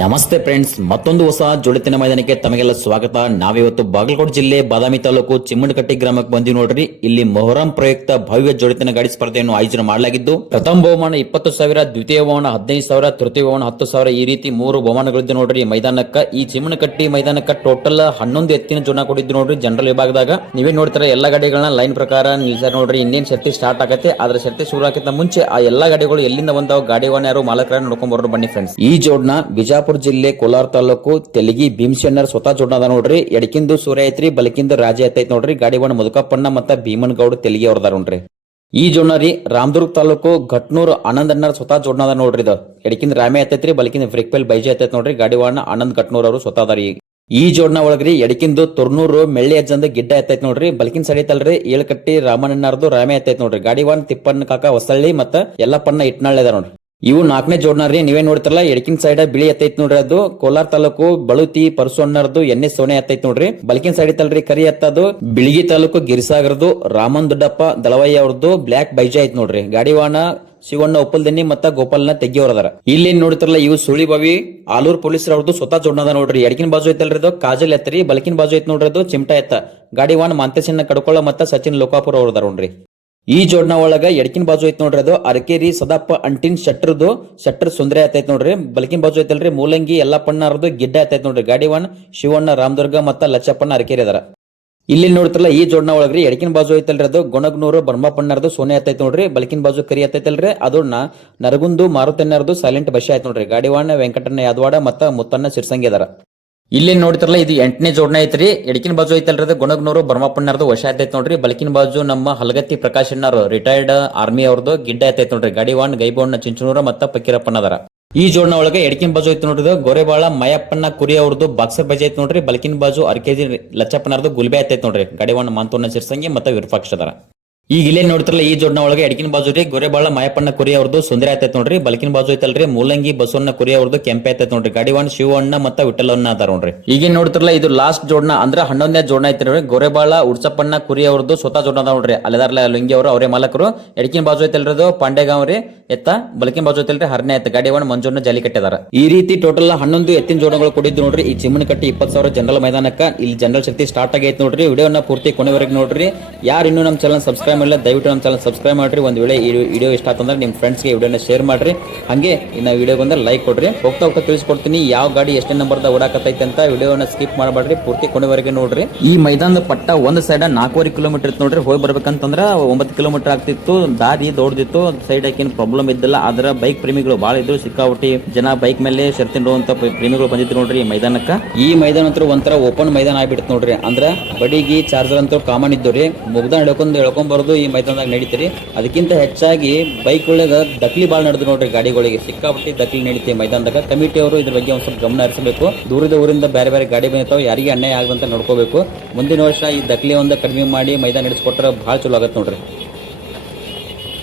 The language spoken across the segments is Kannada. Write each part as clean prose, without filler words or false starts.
ನಮಸ್ತೆ ಫ್ರೆಂಡ್ಸ್, ಮತ್ತೊಂದು ಹೊಸ ಜೋಳಿತಿನ ಮೈದಾನಕ್ಕೆ ತಮಗೆಲ್ಲ ಸ್ವಾಗತ. ನಾವಿವತ್ತು ಬಾಗಲಕೋಟೆ ಜಿಲ್ಲೆ ಬಾದಾಮಿ ತಾಲೂಕು ಚಿಮ್ಮನಕಟ್ಟಿ ಗ್ರಾಮಕ್ಕೆ ಬಂದಿವಿ ನೋಡ್ರಿ. ಇಲ್ಲಿ ಮೊಹರಂ ಪ್ರಯುಕ್ತ ಭವ್ಯ ಜೋಳಿತಿನ ಗಾಡಿ ಸ್ಪರ್ಧೆಯನ್ನು ಆಯೋಜನೆ ಮಾಡಲಾಗಿದ್ದು, ಪ್ರಥಮ ಬಹುಮಾನ 20,000, ದ್ವಿತೀಯ ಬಹುಮಾನ 15,000, ತೃತೀಯ ಬಹುಮಾನ 10,000 ಈ ರೀತಿ 3 ಬಹುಮಾನಗಳಿದ್ದು ನೋಡ್ರಿ. ಈ ಮೈದಾನಕ್ಕೆ, ಈ ಚಿಮ್ಮನಕಟ್ಟಿ ಮೈದಾನಕ್ಕೆ ಟೋಟಲ್ 11 ಎತ್ತಿನ ಜೋನ ಕೊಟ್ಟಿದ್ದು ನೋಡ್ರಿ. ಜನರಲ್ ವಿಭಾಗದಾಗ ನೀವೇ ನೋಡ್ತಾರೆ ಎಲ್ಲಾ ಗಾಡಿಗಳನ್ನ ಲೈನ್ ಪ್ರಕಾರ ನಿಲ್ಸಾರ ನೋಡ್ರಿ. ಇನ್ನೇನ್ ಶರ್ತಿ ಸ್ಟಾರ್ಟ್ ಆಗತ್ತೆ, ಆದ್ರೆ ಶರ್ತಿ ಶುರು ಆಗಕ್ಕಿಂತ ಮುಂಚೆ ಆ ಎಲ್ಲಾ ಗಾಡಿಗಳು ಎಲ್ಲಿಂದ ಬಂದಾವ, ಗಾಡಿಗಳನ್ನ ಯಾರು ಮಾಲಕರ ನೋಡ್ಕೊಂಡ್ ಬರೋರು ಬನ್ನಿ ಫ್ರೆಂಡ್ಸ್. ಈ ಜೋಡ್ನ ಬಿಜಾಪುರ ಜಿಲ್ಲೆ ಕೋಲಾರ ತಾಲೂಕು ತೆಲಗಿ ಭೀಮಶೆನ್ನರ್ ಸ್ವತಃ ಜೋಡದ ನೋಡ್ರಿ. ಎಡಕಿಂದು ಸೂರ್ಯ ಐತ್ರಿ, ಬಲಕಿಂದ ರಾಜ ಐತೈತ್ ನೋಡ್ರಿ. ಗಾಡಿ ಬಣ್ಣ ಮುದುಕಪ್ಪಣ್ಣ ಮತ್ತ ಭೀಮನ್ ಗೌಡ ತೆಲಗಿ ಅವ್ರದಾರ ನೋಡ್ರಿ. ಈ ಜೋಡ್ನ ರೀ ರಾಮದುರ್ಗ ತಾಲೂಕು ಘಟ್ನೂರ್ ಆನಂದ್ ಅಣ್ಣರ್ ಸ್ವತಃ ಜೋಡ್ನದ ನೋಡ್ರಿ. ಇದು ಎಡಕಿಂದ ರಾಮೆ ಐತೈತ್ರಿ, ಬಲಕಿಂದ ಫ್ರಿಕ್ಪೆಲ್ ಬೈಜಿ ಐತೈತ್ ನೋಡ್ರಿ. ಗಾಡಿ ಬಣ್ಣ ಆನಂದ್ ಘಟ್ನೂರ್ ಅವರು ಸ್ವತಃ ಅದಾರಿ. ಈ ಜೋಡ್ನ ಒಳಗ್ರಿ ಎಡಕಿಂದು ತುರ್ನೂರು ಮೆಳ್ಳಿ ಅಜ್ಜಂದ ಗಿಡ್ಡ ಐತೈತ್ ನೋಡ್ರಿ. ಬಲಕಿನ ಸೈಡ್ ಐತಲ್ರಿ ಏಳ್ಕಟ್ಟಿ ರಾಮಣ್ಣನರ್ದು ರಾಮೆ ಐತೈತ್ ನೋಡ್ರಿ. ಗಾಡಿ ಬಣ್ಣ ತಿಪ್ಪಣ್ಣ ಕಾಕ ಹೊಸಳ್ಳಿ ಮತ್ತ ಎಲ್ಲಪ್ಪಣ್ಣ ಇಟ್ನಾಳ್ ಅದ ನೋಡ್ರಿ. ಇವು 4ನೇ ಜೋಡ್ನಾರ್ರಿ. ನೀವೇ ನೋಡ್ತಿರಲ್ಲ ಎಡಕಿನ ಸೈಡ್ ಬಿಳಿ ಎತ್ತೈತ್ ನೋಡ್ರಿ. ಅದು ಕೋಲಾರ ತಾಲೂಕು ಬಳುತಿ ಪರಸೋಣ್ಣರ್ದು ಎಣ್ಣೆ ಸೋನೆ ಎತ್ತೈತ್ ನೋಡ್ರಿ. ಬಲಕಿನ ಸೈಡ್ ಐತಲ್ರಿ ಕರಿ ಎತ್ತದು ಬಿಳಿಗಿ ತಾಲೂಕು ಗಿರಿಸಾಗರದು ರಾಮನ್ ದೊಡ್ಡಪ್ಪ ದಳವಯ್ಯ ಅವ್ರದ್ದು ಬ್ಲಾಕ್ ಬೈಜಾ ಐತ್ ನೋಡ್ರಿ. ಗಾಡಿವಾಣ ಶಿವಣ್ಣ ಉಪ್ಪಲ್ದನ್ನಿ ಮತ್ತ ಗೋಪಾಲನ ತೆಗಿಯೋರದಾರ. ಇಲ್ಲಿ ನೋಡ್ತಿರಲ್ಲ ಇವು ಸುಳಿಬಾವಿ ಆಲೂರ್ ಪೊಲೀಸರ ಅವ್ರದ್ದು ಸ್ವತಃ ಜೋಡ್ನದ ನೋಡ್ರಿ. ಎಡಕಿನ ಬಾಜು ಐತಲ್ರಿ ಅದು ಕಾಜಲ್ ಎತ್ತರಿ, ಬಲಕಿನ ಬಾಜು ಐತ್ ನೋಡ್ರಿ ಅದು ಚಿಮಟಾ ಎತ್ತ. ಗಾಡಿವಾಣ ಮಾಂತೇಶನ್ನ ಕಡ್ಕೊಳ್ಳ ಮತ್ತ ಸಚಿನ್ ಲೋಕಾಪುರ ಅವ್ರದಾರ ನೋಡ್ರಿ. ಈ ಜೋಡ್ನ ಒಳಗ ಎಡಕಿನ ಬಾಜು ಐತ್ ನೋಡ್ರಿ ಅದು ಅರಕೇರಿ ಸದಪ್ಪ ಅಂಟಿನ್ ಶಟ್ರ್ ಸುಂದರ ಐತೈತ್ ನೋಡ್ರಿ. ಬಲಕಿನ ಬಾಜು ಐತಲ್ರಿ ಮೂಲಂಗಿ ಎಲ್ಲಪ್ಪಣ್ಣರದು ಗಿಡ್ಡ ಐತೈತ್ ನೋಡ್ರಿ. ಗಾಡಿವನ್ ಶಿವಣ್ಣ ರಾಮದುರ್ಗ ಮತ್ತ ಲಚ್ಚಪ್ಪಣ್ಣ ಅರಕೇರಿ ಅದಾರ. ಇಲ್ಲಿ ನೋಡ್ತಿರಲ್ಲ ಈ ಜೋಡ್ನ ಒಳಗ್ರಿ ಎಡಕಿನ ಬಾಜು ಐತಲ್ರಿ ಅದು ಗೊಣಗ್ನೂರು ಬರ್ಮಪ್ಪಣ್ಣರದು ಸೋನೆ ಐತೈತ್ ನೋಡ್ರಿ. ಬಲಕಿನ ಬಾಜು ಕರಿ ಐತೈತಲ್ರಿ ಅದು ನರಗುಂದು ಮಾರುತಣ್ಣರದು ಸೈಲೆಂಟ್ ಬಶೆ ಐತ್ ನೋಡ್ರಿ. ಗಾಡಿವಾಣ ವೆಂಕಟಣ್ಣ ಯಾದವಾಡ ಮತ್ತ ಮುತ್ತಣ್ಣ ಸಿರ್ಸಂಗಿ ಅದಾರ. ಇಲ್ಲಿ ನೋಡ್ತಿರಲ್ಲ ಇದು 8ನೇ ಜೋಡ್ನ ಐತ್ರಿ. ಎಡಕಿನ ಬಾಜು ಐತಲ್ರಿ ಗೊಣಗ್ನೂರು ಬರ್ಮಪ್ಪಣ್ಣರದು ವಶ ಐತೈತ್ ನೋಡ್ರಿ. ಬಲಕಿನ ಬಾಜು ನಮ್ಮ ಹಲಗತ್ತಿ ಪ್ರಕಾಶ್ ಅಣ್ಣರು ರಿಟೈರ್ಡ್ ಆರ್ಮಿ ಅವ್ರದ್ದು ಗಿಡ್ಡ ಐತೈತ್ ನೋಡ್ರಿ. ಗಾಡಿವಾಣ್ ಗೈಬೋಣ್ಣ ಚಿಂಚನೂರ ಮತ್ತ ಫಕೀರಪ್ಪಣ್ಣ ಅದಾರ. ಈ ಜೋಡ್ನ ಒಳಗೆ ಎಡಕಿನ ಬಾಜು ಐತ್ ನೋಡ್ರಿ ಗೋರೆಬಾಳ ಮಯಪ್ಪಣ್ಣ ಕುರಿ ಅವ್ರದ್ದು ಬಾಕ್ಸರ್ ಬಜೆ ಐತ್ ನೋಡ್ರಿ. ಬಲಕಿನ ಬಾಜು ಅರ್ಕೆಜಿ ಲಚ್ಚಪ್ಪನರ್ದು ಗುಲ್ಬೆ ಐತೈತ್ ನೋಡ್ರಿ. ಗಾಡಿವಾಣ ಮಾಂತೋಣ್ಣ ಸಿರ್ಸಂಗಿ ಮತ್ತ ವಿರೂಪಾಕ್ಷ ಅದಾರ. ಈಗ ಇಲ್ಲೇ ನೋಡ್ತಿರಲ್ಲ ಈ ಜೋಡ್ನ ಒಳಗೆ ಎಡಕಿನ ಬಾಜು ರೀ ಗೊರೆಬಾಳ ಮಾಯಪ್ಪಣ್ಣ ಕುರಿ ಅವ್ರದ್ದು ಸುಂದರ ಐತೈತ್ ನೋಡ್ರಿ. ಬಲಕಿನ ಬಾಜು ಐತಲ್ರಿ ಮೂಲಂಗಿ ಬಸವಣ್ಣ ಕುರಿ ಅವ್ರದ್ದು ಕೆಂಪೆ ಐತೈತ್ ನೋಡ್ರಿ. ಗಾಡಿವಾಣ ಶಿವಣ್ಣ ಮತ್ತ ವಿಠಲಣ್ಣ ಅದಾರ ನೋಡ್ರಿ. ಈಗ ನೋಡ್ತಿರಲ್ಲ ಇದು ಲಾಸ್ಟ್ ಜೋಡ್ನ ಅಂದ್ರೆ 11ನೇ ಜೋಡ್ನ ಐತಿ ನೋಡ್ರಿ. ಗೊರೆಬಾಳ ಉಡ್ಸಪ್ಪಣ್ಣ ಕುರಿ ಅವ್ರದ್ದು ಸ್ವತಃ ಜೋಡ್ನ ಅದಾವ ನೋಡ್ರಿ. ಅಲೆದಾರ್ಲ ಲುಂಗಿ ಅವರು ಅವರೇ ಮಾಲಕರು. ಎಡಕಿನ ಬಾಜು ಐತಲ್ರಿ ಪಾಂಡೆಗಾಂವ್ ರೀ ಎತ್ತ, ಬಲಕಿನ ಬಾಜು ಐತಲ್ರಿ ಹರನೇ ಎತ್ತ. ಗಾಡಿವಾಣ ಮಂಜೂರ್ನ ಜಾಲಿ ಕಟ್ಟಿದಾರ. ಈ ರೀತಿ ಟೋಟಲ್ 11 ಎತ್ತಿನ ಜೋಡಗಳು ಕೊಟ್ಟಿದ್ದು ನೋಡ್ರಿ. ಈ ಚಿಮ್ಮನಕಟ್ಟಿ 20,000 ಜನರಲ್ ಮೈದಾನಕ್ಕ ಇಲ್ಲಿ ಜನರಲ್ ಶಕ್ತಿ ಸ್ಟಾರ್ಟ್ ಆಗೈತೆ ನೋಡ್ರಿ. ವಿಡಿಯೋನ ಪೂರ್ತಿ ಕೊನೆವರೆಗೆ ನೋಡ್ರಿ. ಯಾರು ಇನ್ನೂ ನಮ್ಮ ಚಾನಲ್ ಸಬ್ಸ್ಕ್ರೈಬ್ ಮಾಡಿಲ್ಲ ದಯವಿಟ್ಟು ನಮ್ಮ ಚಾನಲ್ ಸಬ್ಸ್ಕ್ರೈಬ್ ಮಾಡ್ರಿ. ಒಂದು ವೇಳೆ ಈ ವಿಡಿಯೋ ಇಷ್ಟ ಆತಂದ್ರೆ ನಿಮ್ಮ ಫ್ರೆಂಡ್ಸ್ಗೆ ವಿಡಿಯೋನ ಶೇರ್ ಮಾಡ್ರಿ. ಹಂಗೆ ಇನ್ನ ವಿಡಿಯೋ ಬಂದ್ರೆ ಲೈಕ್ ಕೊಡ್ರಿ. ಹೋಗ್ತಾ ತಿಳಿಸ್ಕೊಡ್ತೀನಿ ಯಾವ ಗಾಡಿ ಎಷ್ಟೇ ನಂಬರ್ದ ಓಡಾಕತ್ತೈತೆ ಅಂತ. ವಿಡಿಯೋನ ಸ್ಕಿಪ್ ಮಾಡಬೇಡ್ರಿ, ಪೂರ್ತಿ ಕೊನೆವರೆಗೆ ನೋಡ್ರಿ. ಈ ಮೈದಾನದ ಪಟ್ಟ ಒಂದ್ ಸೈಡ್ 4.5 ಕಿಲೋಮೀಟರ್ ಇತ್ತು ನೋಡ್ರಿ. ಹೋಗಿ ಬರ್ಬೇಕಂತಂದ್ರ 9 ಕಿಲೋಮೀಟರ್ ಆಗ್ತಿತ್ತು. ದಾರಿ ದೊಡ್ದಿತ್ತು, ಸೈಡ್ ಹಾಕೇನು ಪ್ರಾಬ್ಲಮ್ ಇದ್ದಿಲ್ಲ. ಆದ್ರ ಬೈಕ್ ಪ್ರೇಮಿಗಳು ಬಾಳ ಇದ್ರು, ಸಿಕ್ಕಾಪಟ್ಟಿ ಜನ ಬೈಕ್ ಮೇಲೆ ಶರ್ತಿಂಡುವಂತ ಪ್ರೇಮಿಗಳು ಬಂದಿದ್ರು ನೋಡ್ರಿ ಈ ಮೈದಾನಕ್ಕ. ಈ ಮೈದಾನ ಅಂತೂ ಒಂಥರ ಓಪನ್ ಮೈದಾನ ಆಗ್ಬಿಡ್ತು ನೋಡ್ರಿ. ಅಂದ್ರ ಬಡಿಗಿ ಚಾರ್ಜರ್ ಅಂತೂ ಕಾಮನ್ ಇದ್ದವ್ರಿ. ಮುಗ್ದ ಹೇಳ್ಕೊಂಡ್ ಬರೋದು ಈ ಮೈದಾನದಾಗ ನಡೀತೀರಿ. ಅದಕ್ಕಿಂತ ಹೆಚ್ಚಾಗಿ ಬೈಕ್ ಒಳಗ ದಕ್ಲಿ ಬಾಳ್ ನಡೆದು ನೋಡ್ರಿ. ಗಾಡಿಗಳಿಗೆ ಸಿಕ್ಕಾಪಟ್ಟಿ ದಕ್ಲಿ ನಡೀತಿ ಮೈದಾನದಾಗ. ಕಮಿಟಿ ಅವರು ಇದ್ರ ಬಗ್ಗೆ ಒಂದ್ ಸ್ವಲ್ಪ ಗಮನ ಹರಿಸಬೇಕು. ದೂರದ ಊರಿಂದ ಬೇರೆ ಬೇರೆ ಗಾಡಿ ಬಂದಿರ್ತಾವ, ಯಾರಿಗೆ ಅನ್ಯಾಯ ಆಗದಂತ ನೋಡ್ಕೋಬೇಕು. ಮುಂದಿನ ವರ್ಷ ಈ ದಕ್ಲಿ ಒಂದು ಕಡಿಮೆ ಮಾಡಿ ಮೈದಾನ ನಡೆಸ್ಕೊಟ್ರೆ ಬಹಳ ಚಲೋ ಆಗತ್ತೆ ನೋಡ್ರಿ.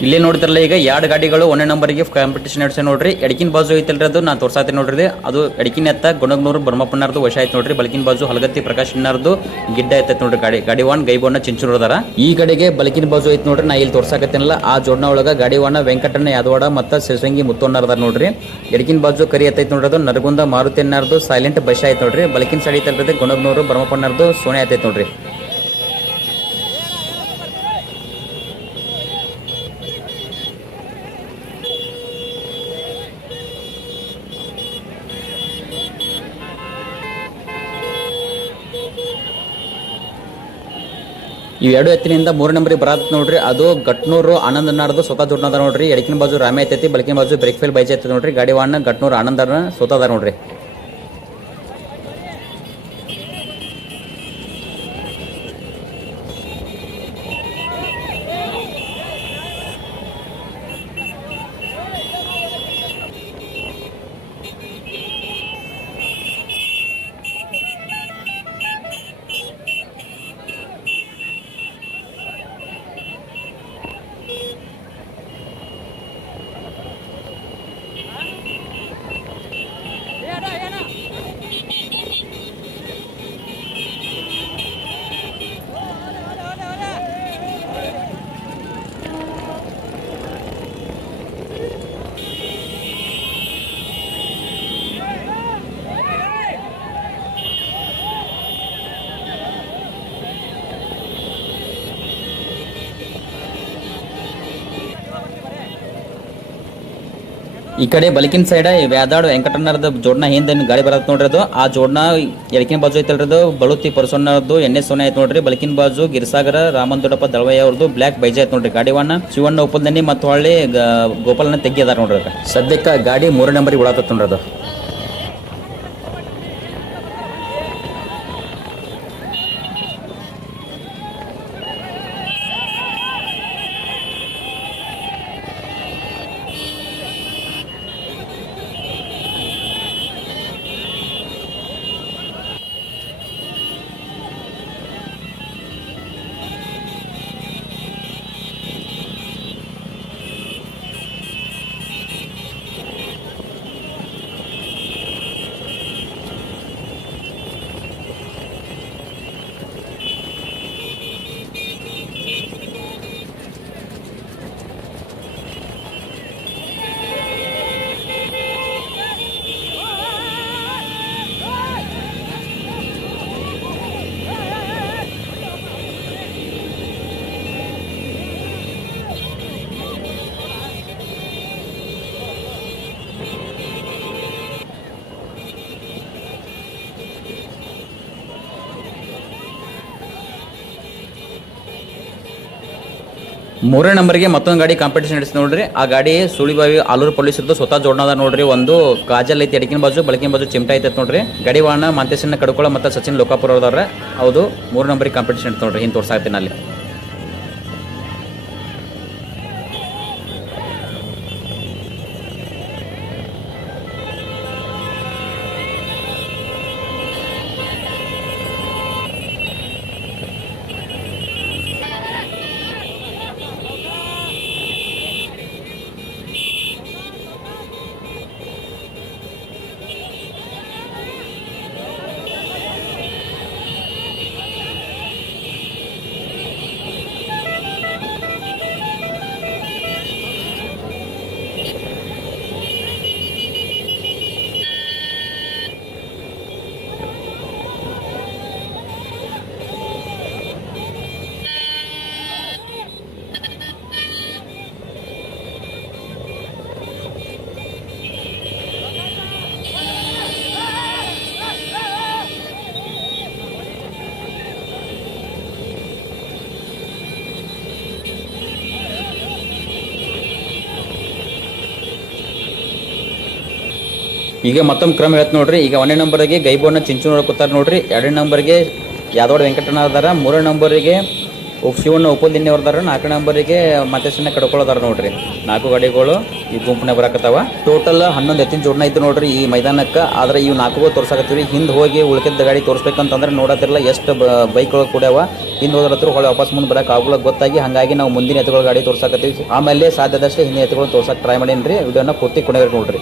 ಇಲ್ಲೇ ನೋಡ್ತಿರಲ್ಲ ಈಗ 2 ಗಾಡಿಗಳು 1ನೇ ನಂಬರ್ಗೆ ಕಾಂಪಿಟೇಷನ್ ನಡೆಸ ನೋಡ್ರಿ. ಎಡಕಿನ ಬಾಜು ಐತಲ್ರಿ ಅದು ನಾನು ತೋರ್ಸಾತೀನಿ ನೋಡ್ರಿ. ಅದು ಎಡಕಿನ ಎತ್ತ ಗೊಣಗ್ನೂರು ಬರ್ಮಪ್ಪಣ್ಣರದು ವಶ ಐತ್ ನೋಡ್ರಿ. ಬಲಕಿನ ಬಾಜು ಹಲಗತ್ತಿ ಪ್ರಕಾಶ್ ಅಣ್ಣರದು ಗಿಡ್ಡ ಐತೈತ್ ನೋಡ್ರಿ. ಗಾಡಿವಾಣ ಗೈಬೋಣ್ಣ ಚಿಂಚನೂರು ಅದಾರ. ಈ ಕಡೆಗೆ ಬಲಕಿನ ಬಾಜು ಐತ್ ನೋಡ್ರಿ. ನಾ ಇಲ್ಲಿ ತೋರ್ಸಾಕತ್ತೇನಲ್ಲ ಆ ಜೋಡ್ನ ಒಳಗ ಗಾಡಿವಾಣ ವೆಂಕಟಣ್ಣ ಯಾದವಾಡ ಮತ್ತ ಸಿರ್ಸಂಗಿ ಮುತ್ತೋಣ್ಣರ್ ಅದಾರ ನೋಡ್ರಿ. ಎಡಕಿನ ಬಾಜು ಕರಿ ಐತೈತ್ ನೋಡ್ರಿ. ಅದು ನರಗುಂದ ಮಾರುತಿ ಅಣ್ಣರದು ಸೈಲೆಂಟ್ ಬಶ ಐತ್ ನೋಡ್ರಿ. ಬಲಕಿನ ಸೈಡ್ ಐತಲ್ರಿ ಗೊಣಗ್ನೂರು ಬರ್ಮಪ್ಪಣ್ಣರದು ಸೋನೆ ಐತೈತ್ ನೋಡ್ರಿ. ಇವೆರಡು ಎತ್ತಿನಿಂದ 3 ನಂಬರ್ ಬರತ್ ನೋಡ್ರಿ. ಅದು ಗಟ್ನೂರು ಆನಂದ್ ಅಣ್ಣರದು ಸ್ವತಃ ಜೋಡ್ನದ ನೋಡ್ರಿ. ಎಡಕಿನ ಬಾಜು ರಾಮೆ ಐತೈತಿ, ಬಲಕಿನ ಬಾಜು ಬ್ರೇಕ್ ಫೇಲ್ ಬೈಜ್ ಐತಿ ನೋಡ್ರಿ. ಗಾಡಿವಾಣ ಗಟ್ನೂರು ಆನಂದರ ಸ್ವತಃ ಅದ ನೋಡ್ರಿ. ಈ ಕಡೆ ಬಲಕಿನ ಸೈಡ್ ವ್ಯಾದಾಡ್ ವೆಂಕಟಣ್ಣರದ ಜೋಡ್ನ ಹಿಂದೆ ಗಾಡಿ ಬರತ್ ನೋಡ್ರಿ ಅದು ಆ ಜೋಡ್ನ ಎಡಕಿನ ಬಾಜು ಐತಲ್ರಿ ಅದು ಬಳುತಿ ಪರಸಣ್ಣರದು ಎಣ್ಣೆ ಸೋನೆ ಐತ್ ನೋಡ್ರಿ ಬಲಕಿನ ಬಾಜು ಗಿರಿಸಾಗರ ರಾಮನ್ ದೊಡ್ಡಪ್ಪ ದಳವಯ್ಯ ಅವ್ರದ್ದು ಬ್ಲಾಕ್ ಬೈಜ್ ಐತ್ ನೋಡ್ರಿ ಗಾಡಿವನ್ನ ಶಿವಣ್ಣ ಉಪಲ್ದನಿ ಮತ್ತು ಹೊಳ್ಳಿ ಗೋಪಾಲನ ತೆಗಿ ಅದಾರ ನೋಡ್ರಿ ಸದ್ಯಕ್ಕೆ ಗಾಡಿ 3 ನಂಬರಿಗೆ ಉಳಾತತ್ ನೋಡ್ರಿ ಅದು. ಮೂರನೇ ನಂಬರ್ಗೆ ಮತ್ತೊಂದು ಗಾಡಿ ಕಾಂಪಿಟೇಷನ್ ನಡೆಸಿ ನೋಡ್ರಿ ಆ ಗಾಡಿ ಸುಳಿಬಾವಿ ಆಲೂರು ಪೊಲೀಸ್ ಇದ್ದು ಸ್ವತಃ ಜೋಡಣದ ನೋಡ್ರಿ ಒಂದು ಕಾಜಲ್ ಐತಿ ಎಡಕಿನ ಬಾಜು ಬಳಕಿನ ಬಾಜು ಚಿಮಟಾ ಐತೆ ನೋಡ್ರಿ ಗಾಡಿ ವಾಹನ ಮಂತೇಶನ ಕಡ್ಕೊಳ ಮತ್ತು ಸಚಿನ್ ಲೋಕಾಪುರ ಅವ್ರದವ್ರೆ ಹೌದು 3 ನಂಬರಿಗೆ ಕಾಂಪಿಟೇಷನ್ ಇತ್ತು ನೋಡ್ರಿ ಹಿಂಗೆ ತೋರ್ಸಾಕ್ತೀನಿ ಅಲ್ಲಿ. ಈಗ ಮತ್ತೊಂದು ಕ್ರಮ ಹೇಳ್ತ ನೋಡ್ರಿ. ಈಗ 1ನೇ ನಂಬರ್ಗೆ ಗೈಬೋನ ಚಿಂಚು ಕೂತಾರ ನೋಡ್ರಿ. 2ನೇ ನಂಬರ್ಗೆ ಯಾದವಾಡ ವೆಂಕಟಣ್ಣ ಅದಾರ. 3ನೇ ನಂಬರಿಗೆ ಶಿವಣ್ಣ ಉಪಲ್ದಿನ್ನಿ ಅವ್ರದಾರ. 4ನೇ ನಂಬರಿಗೆ ಮತೇಶನ್ನ ಕಡ್ಕೊಳ್ಳೋದಾರ ನೋಡ್ರಿ. 4 ಗಾಡಿಗಳು ಈ ಗುಂಪನ್ಯಾಗ ಬರಾಕತ್ತಾವ. ಟೋಟಲ್ 11 ಎತ್ತಿನ ಜೋಡಣ ಐತಿ ನೋಡ್ರಿ ಈ ಮೈದಾನಕ್ಕೆ. ಆದ್ರೆ ಇವು 4 ತೋರ್ಸಾಕತ್ತೀವಿ. ಹಿಂದೆ ಹೋಗಿ ಉಳ್ಕಿದ್ದ ಗಾಡಿ ತೋರಿಸ್ಬೇಕಂತಂದ್ರೆ ನೋಡತ್ತಿರಲ್ಲ ಎಷ್ಟು ಬೈಕ್ಗಳು ಕೂಡ್ಯಾವ. ಹಿಂದೆ ಹೋದ್ರ ಹೊಳೆ ವಾಪಸ್ ಮುಂದೆ ಬರಕ್ಕೆ ಆಗುಲ್ಲ ಗೊತ್ತಾಗಿ ಹಾಗಾಗಿ ನಾವು ಮುಂದಿನ ಎತ್ತುಗಳ ಗಾಡಿ ತೋರ್ಸಾಕತ್ತೀವಿ. ಆಮೇಲೆ ಸಾಧ್ಯದಷ್ಟೇ ಹಿಂದಿನ ಎತ್ತುಗಳು ತೋರ್ಸಕ್ಕೆ ಟ್ರೈ ಮಾಡೀನಿ. ವಿಡಿಯೋನ ಪೂರ್ತಿ ಕೊನೆವರೆಗೆ ನೋಡ್ರಿ.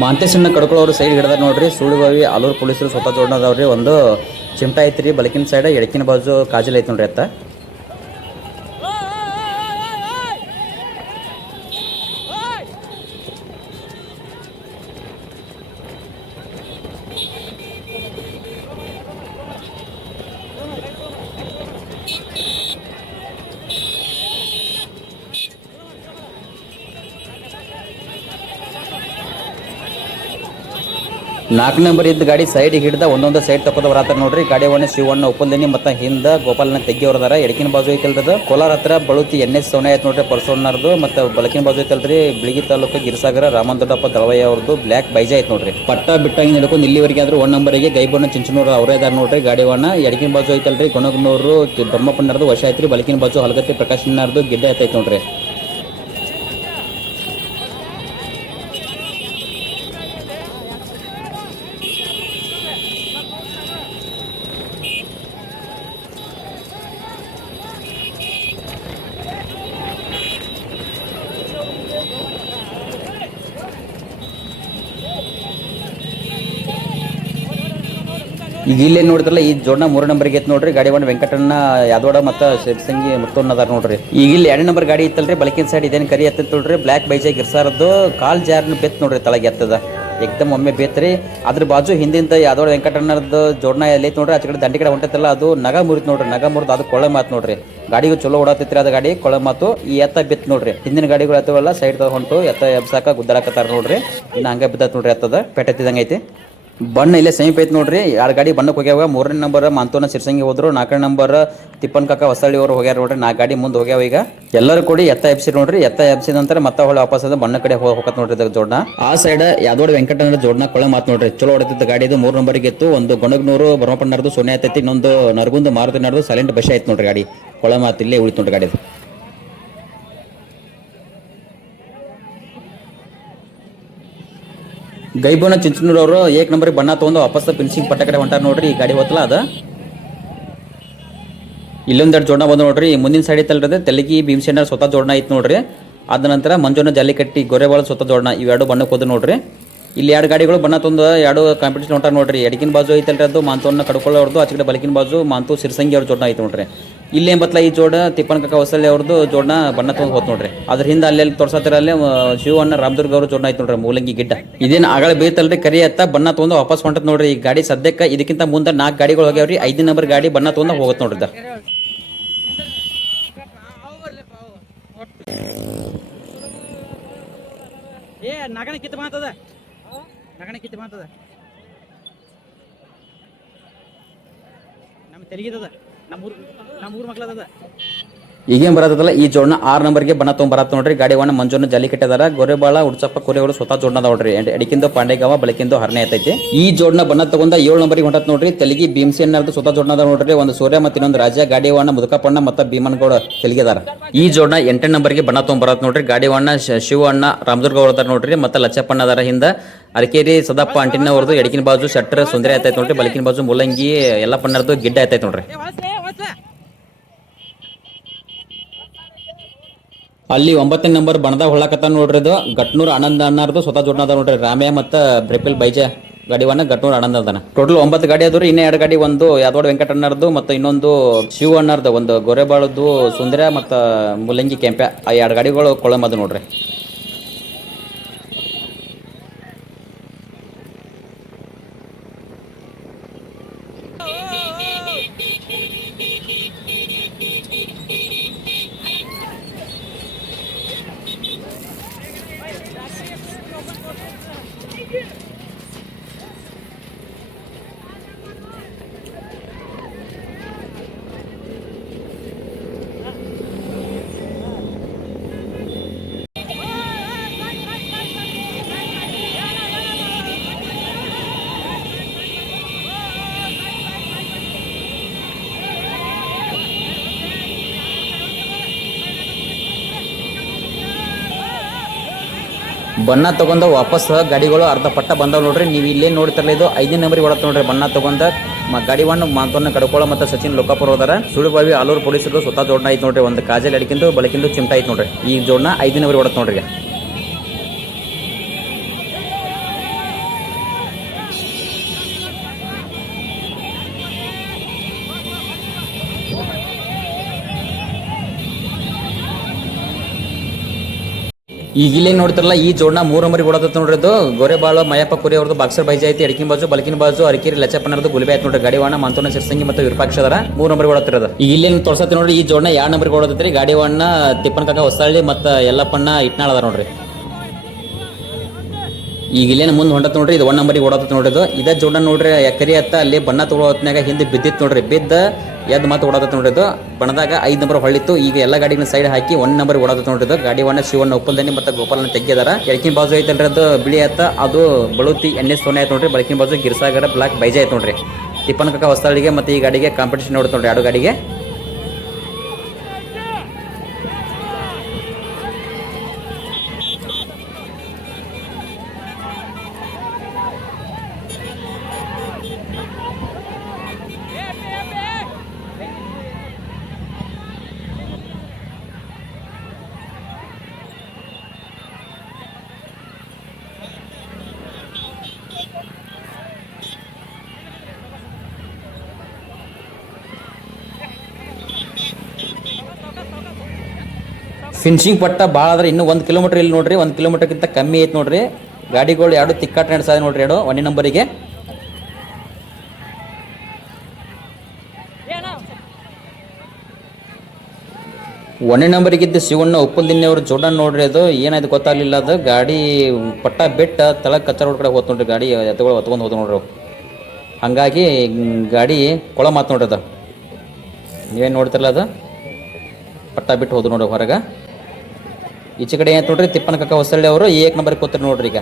ಮಾಂತೇಶನ್ನ ಕಡ್ಕೊಳ್ಳೋರು ಸೈಡ್ ಹಿಡ್ದಾರ ನೋಡ್ರಿ. ಸುಳಿಬಾವಿ ಆಲೂರು ಪೊಲೀಸರು ಸ್ವತಃ ಜೋಡಣದವ್ರಿ. ಒಂದು ಚಿಮಟಾ ಐತ್ರಿ ಬಲಕಿನ ಸೈಡ್, ಎಡಕಿನ ಬಾಜು ಕಾಜಲ್ ಐತಿ ನೋಡ್ರಿ ಅತ್ತ. ನಾಲ್ಕು ನಂಬರ್ ಇದ್ದ ಗಾಡಿ ಸೈಡ್ ಹಿಡ್ದ ಒಂದೊಂದು ಸೈಡ್ ತಪ್ಪದ ಬರತ್ತಾರ ನೋಡ್ರಿ. ಗಾಡಿ ಒಣ ಶಿವಣ್ಣ ಉಪಲ್ದಿನಿ ಮತ್ತು ಹಿಂದ ಗೋಪಾಲನ ತೆಗಿಯವ್ರದಾರ. ಎಡಕಿನ ಬಾಜು ಐತಲ್ರಿ ಕೋಲಾರ ಹತ್ರ ಬಳುತಿ NS ಸೋನೆ ಐತೆ ನೋಡ್ರಿ ಪರ್ಸೋನರ್ದು. ಮತ್ತು ಬಲಕಿನ ಬಾಜು ಐತಲ್ರಿ ಬಿಳಿಗಿ ತಾಲೂಕು ಗಿರಿಸಾಗರ ರಾಮನ್ ದೊಡ್ಡಪ್ಪ ದಳವಯ್ಯ ಅವ್ರದ್ದು ಬ್ಲಾಕ್ ಬೈಜಾ ಐತೆ ನೋಡ್ರಿ. ಪಟ್ಟ ಬಿಟ್ಟಾಗಿ ನಡ್ಕೊಂಡು ಇಲ್ಲಿವರೆಗೆ ಆದ್ರೂ 1 ನಂಬರಿಗೆ ಗೈಬಣ್ಣ ಚಿಂಚನೂರು ಅವರೇ ಇದಾರೆ ನೋಡ್ರಿ. ಗಾಡಿ ಒಣ ಎಡಕಿನ ಬಾಜು ಐತಲ್ರಿ ಗೊಣಗನೂರು ಬ್ರಹ್ಮಪ್ಪನರ್ದು ವಶ ಐತ್ರಿ. ಬಲಕಿನ ಬಾಜು ಹಲಗತ್ತಿ ಪ್ರಕಾಶನರ್ದು ಗಿಡ್ಡ ಐತೈತೆ ನೋಡ್ರಿ. ಈಗ ಇಲ್ಲೇ ನೋಡಿದ್ರಲ್ಲ ಈ ಜೋಡ್ನ 3 ನಂಬರ್ಗೆ ಐತ್ ನೋಡ್ರಿ ಗಾಡಿ ಒಂದು ವೆಂಕಟಣ್ಣ ಯಾದವಾಡ ಮತ್ತು ಶಿರ್ಸಂಗಿ ಮುತ್ತೋನ್ ಅದಾರ ನೋಡ್ರಿ. ಈಗ ಇಲ್ಲಿ 2 ನಂಬರ್ ಗಾಡಿ ಇತ್ತಲ್ರಿ ಬಲಕಿನ ಸೈಡ್ ಇದೇನು ಕರಿ ಎತ್ತೈತ್ ನೋಡ್ರಿ ಬ್ಲಾಕ್ ಬೈಜಾಗ್ ಗಿರ್ಸಾರದ್ದು ಕಾಲ್ ಜಾರ್ನ ಬೆತ್ ನೋಡ್ರಿ ತಳಗೆ ಎತ್ತದ ಏಕ್ದಮ್ ಒಮ್ಮೆ ಬೇತ್ರಿ. ಅದ್ರ ಬಾಜು ಹಿಂದಿಂದ ಯಾದವಾಡ ವೆಂಕಟಣ್ಣರದ್ದು ಜೋಡ್ನ ಎಲ್ಲೈತ್ ನೋಡ್ರಿ ಆಚೆ ಕಡೆ ದಂಡಿ ಕಡೆ ಹೊಂಟೈತಲ್ಲ ಅದು ನಗ ಮುರಿತ್ ನೋಡ್ರಿ. ನಗ ಮುರಿದು ಅದು ಕೊಳ್ಳೆ ಮಾತು ನೋಡ್ರಿ. ಗಾಡಿಗೂ ಚಲೋ ಓಡಾತೈತ್ರಿ ಅದು ಗಾಡಿ ಕೊಳ್ಳೆ ಮಾತು. ಈ ಎತ್ತ ಬಿತ್ ನೋಡ್ರಿ ಹಿಂದಿನ ಗಾಡಿಗಳು ಎತ್ತವಲ್ಲ ಸೈಡ್ ಹೊಂಟು ಎತ್ತ ಎಬ್ಸಾಕ ಗುದ್ದಾಡಕತ್ತಾರ ನೋಡ್ರಿ. ಇನ್ನು ಹಂಗೆ ಬಿದ್ದತ್ ನೋಡ್ರಿ ಎತ್ತದ ಪೆಟ್ಟತ್ತಿದಂಗೆ ಐತಿ. ಬಣ್ಣ ಇಲ್ಲೇ ಸಮೀಪ ಐತಿ ನೋಡ್ರಿ. 2 ಗಾಡಿ ಬಣ್ಣಕ್ಕೆ ಹೋಗ್ಯಾವ. 3ನೇ ನಂಬರ್ ಮಾಂತೋನ ಶಿರ್ಸಂಗಿ ಹೋದ್ರು. 4ನೇ ನಂಬರ್ ತಿಪ್ಪನ್ ಕಾಕ ಹೊಸಳ್ಳಿ ಅವರು ಹೋಗ್ಯಾರ ನೋಡ್ರಿ. 4 ಗಾಡಿ ಮುಂದೆ ಹೋಗ್ಯಾವ. ಈಗ ಎಲ್ಲರೂ ಕೂಡಿ ಎತ್ತ ಎಬ್ಸಿ ನೋಡ್ರಿ. ಎತ್ತ ಎಬ್ಸಿದ ನಂತರ ಮತ್ತೆ ಹೊಳೆ ವಾಪಸ್ ಅದು ಬಣ್ಣ ಕಡೆ ಹೋಗತ್ ನೋಡ್ರಿ ಜೋಡ್ನ. ಆ ಸೈಡ್ ಯಾದವಾಡ ವೆಂಕಟಣ್ಣ ಜೋಡ್ನ ಕೊಳೆ ಮಾತು ನೋಡ್ರಿ. ಚಲೋ ಹೊಡೆದಿದ್ದ ಗಾಡಿ ಇದು 3 ನಂಬರ್ಗೆ ಇತ್ತು. ಒಂದು ಗೊಣಗ್ನೂರು ಬರಮಪ್ಪಣ್ಣರದು ಸೊನ್ನೆ ಆಯ್ತೈತಿ. ಇನ್ನೊಂದು ನರಗುಂದ ಮಾರುತಿನರ್ದು ಸೈಲೆಂಟ್ ಬಸ್ ಆಯ್ತು ನೋಡ್ರಿ. ಗಾಡಿ ಕೊಳೆ ಮಾತು ಇಲ್ಲೇ ಉಳಿತು ನೋಡ್ರಿ ಗಾಡಿ. ಗೈಬೋನ ಚಿಂಚನೂರವರು 1 ನಂಬರ್ ಬಣ್ಣ ತೊಗೊಂಡು ವಾಪಸ್ ಫಿನಿಶಿಂಗ್ ಪಟ್ಟ ಕಡೆ ಹೊಂಟಾರ ನೋಡ್ರಿ. ಈ ಗಾಡಿ ಹೋತಲ್ಲ ಅದ ಇಲ್ಲೊಂದೆರಡು ಜೋಡ್ನ ಬಂದು ನೋಡ್ರಿ. ಮುಂದಿನ ಸೈಡ್ ಐತಲ್ರಿ ತೆಲಗಿ ಭೀಮಸೇನ ಸ್ವತಃ ಜೋಡ್ನ ಐತ್ ನೋಡ್ರಿ. ಅದ ನಂತರ ಮಂಜುನ ಜಾಲಿಕಟ್ಟಿ ಗೊರೆಬಾಳ ಸ್ವತಃ ಜೋಡ್ನ ಇವೆರಡು ಬಣ್ಣಕ್ಕೆ ಹೋದ ನೋಡ್ರಿ. ಇಲ್ಲಿ 2 ಗಾಡಿಗಳು ಬಣ್ಣ ತಂದು 2 ಕಾಂಪಿಟೇಷನ್ ಹೊಂಟಾರ ನೋಡ್ರಿ. ಎಡಕಿನ ಬಾಜು ಐತಲ್ರಿ ಅದು ಮಾಂತೋನ ಕಡ್ಕೊಳ್ಳೋರ್ದು ಆಚೆ ಕಡೆ ಬಲಕಿನ ಬಾಜು ಮಾಂತು ಸಿರ್ಸಂಗಿ ಅವ್ರ ಜೋಡ್ನ ಐತೆ ನೋಡ್ರಿ. ಇಲ್ಲೇ ಬತ್ಲ ಈ ಜೋಡ ತಿಪ್ಪನ್ ಕಾಕ ಹೊಸಳ್ಳಿ ಅವ್ರದ್ದು ಜೋಡ್ನ ಬಣ್ಣ ತೊಗೊಂಡು ಹೋತ್ ನೋಡ್ರಿ. ಅದ್ರ ಹಿಂದೆ ಅಲ್ಲೆಲ್ಲಿ ತೋರ್ಸತ್ತಿರ ಅಲ್ಲೇ ಶಿವಣ್ಣ ರಾಮದುರ್ಗ ಅವರು ಜೋಡ್ನ ಐತೆ ನೋಡ್ರಿ. ಮೂಲಂಗಿ ಗಿಡ್ಡ ಇದೇನು ಆಗಳ ಬೇತಲ್ರಿ ಕರಿ ಎತ್ತ ಬಣ್ಣ ತೊಗೊಂಡು ವಾಪಸ್ ಹೊಂಟತ್ ನೋಡ್ರಿ. ಈ ಗಾಡಿ ಸದ್ಯಕ್ಕೆ ಇದಕ್ಕಿಂತ ಮುಂದೆ 4 ಗಾಡಿಗಳು ಹೋಗ್ಯಾವ್ರಿ. 5ನೇ ನಂಬರ್ ಗಾಡಿ ಬಣ್ಣ ತೊಗೊಂಡು ಹೋಗತ್ ನೋಡ್ರಿ. ನಗಣ ಕಿತ್ತು ಮಾತದ ನಗಣ ಕಿತ್ತು ಮಾತದ ನಮ್ಮ ತೆಲುಗಿದದ ನಮ್ಮೂರು ಮಕ್ಳದ. ಈಗೇನು ಬರತ್ತಲ್ಲ ಈ ಜೋಡ್ನ 6 ನಂಬರ್ಗೆ ಬಣ್ಣ ತೊಗೊಂಡ್ ಬರತ್ತ ನೋಡ್ರಿ. ಗಾಡಿ ಒಣ ಮಂಜೂನ ಜಲ್ಲಿ ಕಟ್ಟಿದಾರ. ಗೊರೆಬಾಳ ಉಡ್ಸಪ್ಪ ಕೋರೆಗಳು ಸ್ವತಃ ಜೋಡ್ನ ನೋಡ್ರಿ. ಎಡಕಿಂದು ಪಾಂಡೆಗಾವ ಬಳಕಿಂದು ಹರನೆ ಐತೈತಿ. ಈ ಜೋಡ್ನ ಬಣ್ಣ ತಗೊಂಡ 7 ನಂಬರ್ಗೆ ಹೊಂಟತ್ ನೋಡ್ರಿ. ತೆಲಗಿ ಭೀಮಸೇನರ್ದು ಸ್ವತಃ ಜೋಡ್ನ ನೋಡ್ರಿ. ಒಂದು ಸೂರ್ಯ ಮತ್ತು ಇನ್ನೊಂದು ರಾಜ ಗಾಡಿ ಒಣ ಮುದುಕಪ್ಪಣ್ಣ ಮತ್ತು ಭೀಮನ್ಗೌಡ ತೆಲಗಿದಾರ. ಈ ಜೋಡ್ನ 8ನೇ ನಂಬರ್ಗೆ ಬಣ್ಣ ತೊಗೊಂಡ್ ಬರತ್ ನೋಡ್ರಿ. ಗಾಡಿ ಒಣ ಶಿವಣ್ಣ ರಾಮದುರ್ಗ ಅವ್ರದಾರ ನೋಡ್ರಿ. ಮತ್ತೆ ಲಚ್ಚಪ್ಪಣ್ಣ ಅದಾರ. ಹಿಂದ ಅರಕೇರಿ ಸದಪ್ಪ ಅಂಟಿನ ಅವ್ರದ್ದು ಎಡಕಿನ ಬಾಜು ಶಟ್ರ್ ಸುಂದರ ಆಯ್ತೈತಿ ನೋಡ್ರಿ. ಬಲಕಿನ ಬಾಜು ಮುಲ್ಲಂಗಿ ಎಲ್ಲ ಪಣ್ಣರ್ದು ಗಿಡ್ಡ ಆಯ್ತೈತಿ ನೋಡ್ರಿ. ಅಲ್ಲಿ 9ನೇ ನಂಬರ್ ಬಣದಾಗ ಹೊಳ್ಳಕತ್ತ ನೋಡ್ರಿ. ಇದು ಗಟ್ನೂರ್ ಆನಂದ ಅನ್ನಾರ್ದು ಸ್ವತಃ ಜೋಡ್ನ ಅದ ನೋಡ್ರಿ. ರಾಮ್ಯ ಮತ್ತು ಬ್ರೆಪಿಲ್ ಬೈಜ ಗಾಡಿವನ್ನ ಗಟ್ನೂರ್ ಆನಂದ ಅದನ. ಟೋಟಲ್ 9 ಗಾಡಿ ಅದ್ರಿ. ಇನ್ನೂ 2 ಗಾಡಿ ಒಂದು ಯಾದವಾಡ ವೆಂಕಟಣ್ಣರ್ದು ಮತ್ತು ಇನ್ನೊಂದು ಶಿವ ಅಣ್ಣರ್ದು ಒಂದು ಗೊರೆಬಾಳದ್ದು ಸುಂದರ ಮತ್ತು ಮುಲ್ಲಂಗಿ ಕೆಂಪೆ ಆ 2 ಗಾಡಿಗಳು ಕೊಳಮದು ನೋಡ್ರಿ. ಬಣ್ಣ ತಗೊಂಡ ವಾಪಸ್ ಗಾಡಿಗಳು ಅರ್ಧ ಪಟ್ಟ ಬಂದವ್ ನೋಡ್ರಿ. ನೀವು ಇಲ್ಲೇ ನೋಡ್ತಿರಲ್ಲ ಇದು 5ನೇ ನಂಬರ್ಗೆ ಹೊಡತ್ ನೋಡ್ರಿ. ಬಣ್ಣ ತಗೊಂಡ ಗಾಡಿ ಒಣ ಮಾಂತವನ್ನ ಕಡ್ಕೊಳ್ಳೋ ಮತ್ತು ಸಚಿನ್ ಲೋಕಾಪುರ ಹೋದಾರ. ಸುಳುಬಾವಿ ಆಲೂರು ಪೊಲೀಸರು ಸ್ವತಃ ಜೋಡ್ನ ಐತ್ ನೋಡ್ರಿ. ಒಂದು ಕಾಜಲ್ ಅಡಿಕಿಂದು ಬಳಕಿಂದು ಚಿಮಟ ಐತ್ ನೋಡ್ರಿ. ಈ ಜೋಡ್ನ 5ನೇ ನಂಬರ್ಗೆ ಹೊಡತ್ ನೋಡ್ರಿ. ಈಗ ಇಲ್ಲೇ ನೋಡ್ತಾರಲ್ಲ ಈ ಜೋಡ್ನ 3 ನಂಬರ್ಗೆ ಹೊಡತ್ ನೋಡ್ರಿ. ಇದು ಗೊರೆಬಾಳ ಮಯಪ್ಪ ಕುರಿ ಅವ್ರದ್ದು ಬಾಕ್ಸರ್ ಬೈಜ ಐತಿ. ಎಡಕಿನ ಬಾಜು ಬಲಕಿನ ಬಾಜು ಅರಕೇರಿ ಲಚ್ಚಪ್ಪನರ್ದು ಗುಲ್ಬೆ ಆಯ್ತು ನೋಡ್ರಿ. ಗಾಡಿ ವಾಣ ಮಾಂತೋನ ಸಿರ್ಸಂಗಿ ಮತ್ತು ವಿರೂಪಾಕ್ಷ ಅದರ 3 ನಂಬರ್ಗೆ ಹೊಡತಿರೋದು. ಈಗ ಇಲ್ಲೇನು ತೋರ್ಸತ್ತೆ ನೋಡ್ರಿ. ಈ ಜೋಡ್ನ 2 ನಂಬರ್ಗೆ ಹೊಡತ್ರಿ. ಗಾಡಿ ವಾಣ ತಿಪ್ಪನ್ ಕಾಕ ಹೊಸಳ್ಳಿ ಮತ್ತು ಯಲ್ಲಪ್ಪಣ್ಣ ಇಟ್ನಾಳ್ ಅದ ನೋಡ್ರಿ. ಈಗ ಇಲ್ಲೇನು ಮುಂದೆ ಹೊಂಟತ್ ನೋಡ್ರಿ. ಇದು 1 ನಂಬರ್ಗೆ ಓಡಾತತ್ ನೋಡ್ರಿ. ಇದು ಇದೇ ಜೋಡ್ನ ನೋಡ್ರಿ. ಎಕರೆ ಹತ್ತ ಅಲ್ಲಿ ಬಣ್ಣ ತಗೊಳತ್ನಾಗ ಹಿಂದೆ ಬಿದ್ದಿತ್ತು ನೋಡ್ರಿ. ಬಿದ್ದ ಎದ್ದು ಮತ್ತೆ ಓಡಾತತ್ ನೋಡ್ರಿ. ಇದು ಬಣ್ಣದಾಗ 5 ನಂಬರ್ ಹೊಳ್ಳಿತ್ತು. ಈಗ ಎಲ್ಲ ಗಾಡಿನ ಸೈಡ್ ಹಾಕಿ 1 ನಂಬರ್ಗೆ ಓಡಾತತ್ ನೋಡ್ರಿ. ಇದು ಗಾಡಿ ಒಣ ಶಿವಣ್ಣ ಉಪ್ಪಲ್ದನಿ ಮತ್ತು ಗೋಪಾಲನ ತೆಗ್ಗಿದಾರ. ಎಡಕಿನ ಬಾಜು ಐತಲ್ರಿ ಅದು ಬಿಳಿ ಆತ ಅದು ಬಳುತಿ ಎಣ್ಣೆ ಸೋನೆ ಆಯ್ತು ನೋಡ್ರಿ. ಬಳಕಿನ ಬಾಜು ಗಿರ್ಸಾಗರ ಬ್ಲಾಕ್ ಬೈಜ ಆಯ್ತು ನೋಡ್ರಿ. ತಿಪ್ಪನ್ ಕಾಕ ಹೊಸಳಿಗೆ ಮತ್ತು ಈ ಗಾಡಿಗೆ ಕಾಂಪಿಟೇಷನ್ ನೋಡ್ತು ನೋಡ್ರಿ 2 ಗಾಡಿಗೆ. ಫಿನಿಶಿಂಗ್ ಪಟ್ಟ ಭಾಳ ಆದ್ರೆ ಇನ್ನೂ 1 ಕಿಲೋಮೀಟರ್ ಇಲ್ಲಿ ನೋಡ್ರಿ, 1 ಕಿಲೋಮೀಟರ್ಗಿಂತ ಕಮ್ಮಿ ಐತೆ ನೋಡ್ರಿ. ಗಾಡಿಗಳು ಎರಡು ತಿಕ್ಕಾಟ ನಡೆಸಾದ ನೋಡ್ರಿ, ಎರಡು 1ನೇ ನಂಬರಿಗೆ. ಒಂದನೇ ನಂಬರಿಗಿದ್ದ ಶಿವಣ್ಣ ಉಪ್ಪಲ್ದಿನ್ನಿ ಅವ್ರ ಜೋಡನ್ ನೋಡ್ರಿ. ಅದು ಏನಾಯ್ತು ಗೊತ್ತಾಗ್ಲಿಲ್ಲ, ಅದು ಗಾಡಿ ಪಟ್ಟ ಬೆಟ್ಟ ತಳಗ್ ಕಚ್ಚರ ರೋಡ್ ಕಡೆ ಹೋತ್ ನೋಡ್ರಿ. ಗಾಡಿ ಎತ್ತುಗಳು ಹೊತ್ಕೊಂಡು ಹೋದ ನೋಡ್ರಿ. ಹಾಗಾಗಿ ಗಾಡಿ ಕೊಳ ಮಾತು ನೋಡ್ರಿ. ಅದು ನೀವೇನು ನೋಡ್ತಿರಲ್ಲ, ಅದು ಪಟ್ಟ ಬಿಟ್ಟು ಹೋದ್ರು ನೋಡ್ರಿ ಹೊರಗೆ. ಈಚೆ ಕಡೆ ಏನು ನೋಡ್ರಿ, ತಿಪ್ಪನ ಕಕ್ಕ ಹೊಸಳ್ಳಿ ಅವರು 1 ನಂಬರ್ಗೆ ಕೂತ್ರಿ ನೋಡ್ರಿ. ಈಗ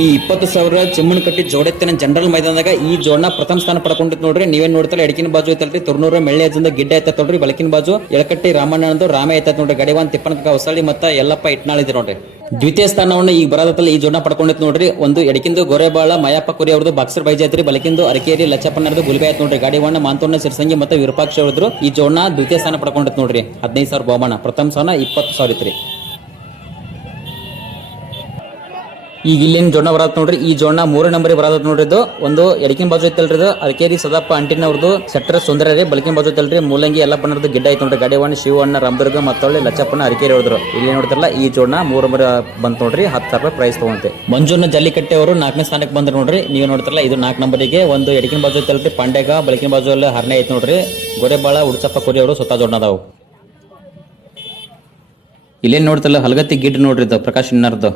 ಈ 20,000 ಚಿಮ್ಮನಕಟ್ಟಿ ಜೋಡೆತ್ತಿನ ಜನರಲ್ ಮೈದಾನದಾಗ ಈ ಜೋಡನ ಪ್ರಥಮ ಸ್ಥಾನ ಪಡ್ಕೊಂಡಿತ್ತು ನೋಡ್ರಿ. ನೀವೇನ್ ನೋಡ್ತಾರೆ, ಎಡಕಿನ ಬಾಜು ಐತಲ್ರಿ ತುರ್ನೂರು ಮೆಳ್ಳೆದಿಂದ ಗಿಡ್ಡ ಐತತ್ ನೋಡ್ರಿ. ಬಲಕಿನ ಬಾಜು ಎಳಕಟ್ಟಿ ರಾಮಣ್ಣನದು ರಾಮೇ ಐತತ್ ನೋಡ್ರಿ. ಗಡಿವಾನ್ ತಿಪ್ಪನಕ ಹೊಸಳ್ಳಿ ಮತ್ತ ಯಲ್ಲಪ್ಪ ಇಟ್ನಾಳ್ ಇದೆ ನೋಡ್ರಿ. ದ್ವಿತೀಯ ಸ್ಥಾನವನ್ನು ಈಗ ಬರೋದತ್ತಲ್ಲ ಈ ಜೋಡನ ಪಡ್ಕೊಂಡಿತ್ತು ನೋಡ್ರಿ. ಒಂದು ಎಡಕಿಂದು ಗೋರೆಬಾಳ ಮಯಪ್ಪ ಕುರಿ ಅವ್ರದ್ದು ಬಾಕ್ಸರ್ ಬೈಜ್ ಐತ್ರಿ. ಬಲಕಿಂದು ಅರಕೇರಿ ಲಚ್ಚಪ್ಪನರ್ದು ಗುಲ್ಬೆ ಆಯ್ತು ನೋಡ್ರಿ. ಗಾಡಿವಣ್ಣ ಮಾಂತೋಣ ಸಿರ್ಸಂಗಿ ಮತ್ತೆ ವಿರೂಪಾಕ್ಷ ಅವ್ರದ್ರು ಈ ಜೋಡನ ದ್ವಿತೀಯ ಸ್ಥಾನ ಪಡ್ಕೊಂಡಿತ್ತು ನೋಡ್ರಿ. 15,000 ಬಹುಮಾನ. ಪ್ರಥಮ ಸ್ಥಾನ 20,000 ಇತ್ರಿ. ಈಗ ಇಲ್ಲೇನು ಜೋಡನ ಬರತ್ ನೋಡ್ರಿ. ಈ ಜೋಡನ 3 ನಂಬರ್ ಬರತ್ ನೋಡ್ರಿ. ಇದು ಒಂದು ಎಡಕಿನ ಬಾಜು ಐತಲ್ರಿ, ಇದು ಅರಕೇರಿ ಸದಪ್ಪ ಅಂಟಿನವ್ರದ್ದು ಸೆಟ್ರ ಸುಂದರ ರೀ. ಬಲಕಿನ ಬಾಜು ಐತಲ್ರಿ ಮೂಲಂಗಿ ಎಲ್ಲಪ್ಪನವ್ರದ್ದು ಗಿಡ್ಡ ಐತೆ ನೋಡ್ರಿ. ಗಾಡಿವಣ್ಣ ಶಿವಣ್ಣ ರಾಮದುರ್ಗ ಮತ್ತೊಳ್ಳಿ ಲಚ್ಚಪ್ಪನ ಅರಕೇರಿ ಹೋದ್ರು. ಇಲ್ಲಿ ನೋಡ್ತಾರಲ್ಲ ಈ ಜೋಡನ 3 ನಂಬರ್ ಬಂತ ನೋಡ್ರಿ. 10,000 ರೂಪಾಯಿ ಪ್ರೈಸ್ ತಗೊಂತೆ. ಮಂಜುನ ಜಲ್ಲಿಕಟ್ಟೆ ಅವರು 4ನೇ ಸ್ಥಾನಕ್ಕೆ ಬಂದ್ರು ನೋಡ್ರಿ. ನೀವು ನೋಡ್ತಾರಲ್ಲ ಇದು 4 ನಂಬರಿಗೆ. ಒಂದು ಎಡಕಿನ ಬಾಜು ಐತಲ್ರಿ ಪಾಂಡೆಗ, ಬಲಕಿನ ಬಾಜು ಅಲ್ಲಿ ಹರ್ನೆ ಐತೆ ನೋಡ್ರಿ. ಗೋರೆಬಾಳ ಉಡ್ಸಪ್ಪ ಕುರಿ ಅವರು ಸ್ವತಃ ಜೋಡನದಾವು. ಇಲ್ಲೇನು ನೋಡ್ತಾರಲ್ಲ ಹಲಗತ್ತಿ ಗಿಡ್ ನೋಡ್ರಿ, ಇದು ಪ್ರಕಾಶ್ ಇನ್ನಾರ್ದು.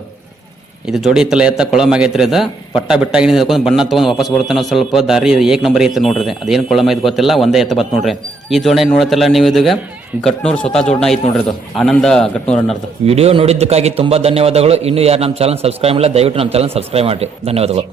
ಇದು ಜೋಡಿ ಇತ್ತಲ್ಲ ಎತ್ತ ಕೊಳಮ್ ಆಗೈತ್ರಿ. ಅದು ಪಟ್ಟ ಬಿಟ್ಟಾಗಿ ನಿಂತ್ಕೊಂಡು ಬಣ್ಣ ತೊಗೊಂಡು ವಾಪಸ್ ಬರುತ್ತಾನೆ. ಸ್ವಲ್ಪ ದಾರಿ 1 ನಂಬರ್ ಐತೆ ನೋಡ್ರಿ. ಅದೇನು ಕೊಳಮ್ ಐತೆ ಗೊತ್ತಿಲ್ಲ, ಒಂದೇ ಎತ್ತ ಬತ್ ನೋಡ್ರಿ. ಈ ಜೋಡಣೆ ನೋಡತ್ತಲ್ಲ ನೀವು, ಇದೀಗ ಗಟ್ನೂರು ಸ್ವತಃ ಜೋಡಣ ಐತೆ ನೋಡ್ರಿ. ಅದು ಆನಂದ ಗಟ್ನೂರ್ ಅನ್ನೋದು. ವಿಡಿಯೋ ನೋಡಿದ್ದಕ್ಕಾಗಿ ತುಂಬಾ ಧನ್ಯವಾದಗಳು. ಇನ್ನು ಯಾರು ನಮ್ಮ ಚಾನಲ್ ಸಬ್ಸ್ಕ್ರೈಬ್ ಮಾಡಿಲ್ಲ ದಯವಿಟ್ಟು ನಮ್ಮ ಚಾನಲ್ ಸಬ್ಸ್ಕ್ರೈಬ್ ಮಾಡಿ. ಧನ್ಯವಾದಗಳು.